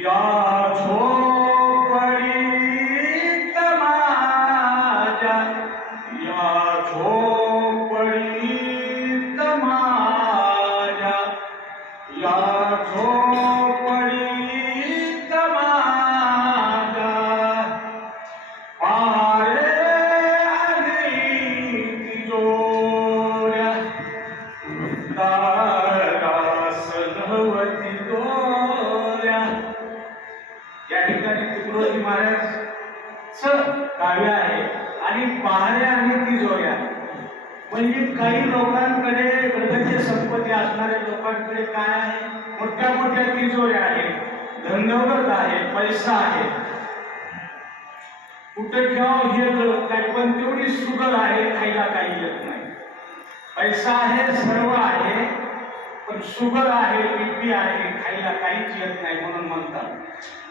या झोपडीत माझ्या या झोपडीत ठिकाणी तुकडोजी महाराज च काव्य आहे आणि पहाऱ्या आणि तिजोऱ्या म्हणजे काही लोकांकडे ग्रंथाची संपत्ती असणाऱ्या लोकांकडे काय आहे? मोठ्या मोठ्या तिजोऱ्या आहेत धनदौलत आहे पैसा आहे. कुठे ठेवावं हे कळत नाही पण तेवढी सुगर आहे खायला काही येत नाही. पैसा आहे सर्व आहे पण सुगर आहे बीपी आहे खायला काहीच येत नाही म्हणून म्हणतात.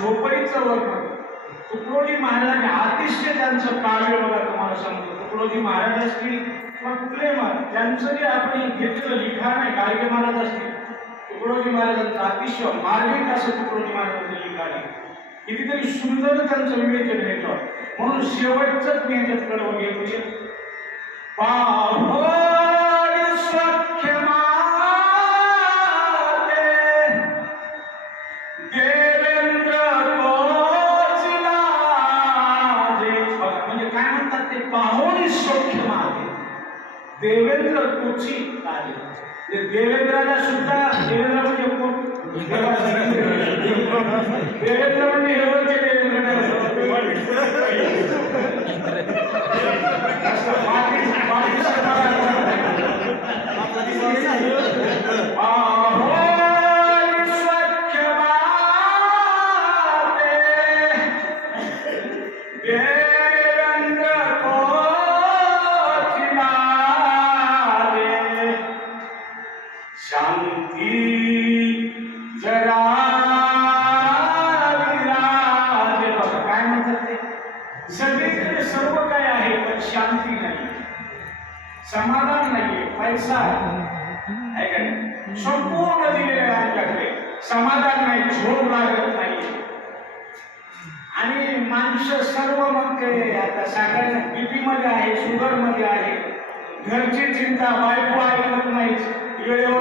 झोपडीचं वर्णन तुकडोजी महाराजांनी अतिशय त्यांचं काव्य मला तुम्हाला सांगतो. तुकडोजी महाराज असतील किंवा कुठले महाराज त्यांचं जे आपण घेतलं लिखाण आहे गाडगे महाराज असतील तुकडोजी महाराजांचं अतिशय मार्मिक असं तुकडोजी महाराजांचं लिखाण आहे. कितीतरी सुंदर त्यांचं विवेचन घेतलं म्हणून शेवटचंच मी याच्यात कडवं घेतोय पाहोरी सख्य माते पाहोरी सौख्य माते देवेंद्र तुची लाजे ते देवेंद्राला सुद्धा देवेंद्र म्हणजे कोण देवेंद्र म्हणजे हेवरचे देवेंद्र जरा विराजे. बघा काय म्हणतात ते? सगळीकडे सर्व काय आहे पण शांती नाही समाधान नाहीये पैसा आहे. आहे का नाही? संपूर्ण दिलेलं आहे आमच्याकडे. समाधान नाही झोप लागत नाही आणि माणसं सर्व मग आता सगळ्यांना बीपी मध्ये आहे शुगरमध्ये आहे. घरची चिंता बायको ऐकत नाही वेळेवर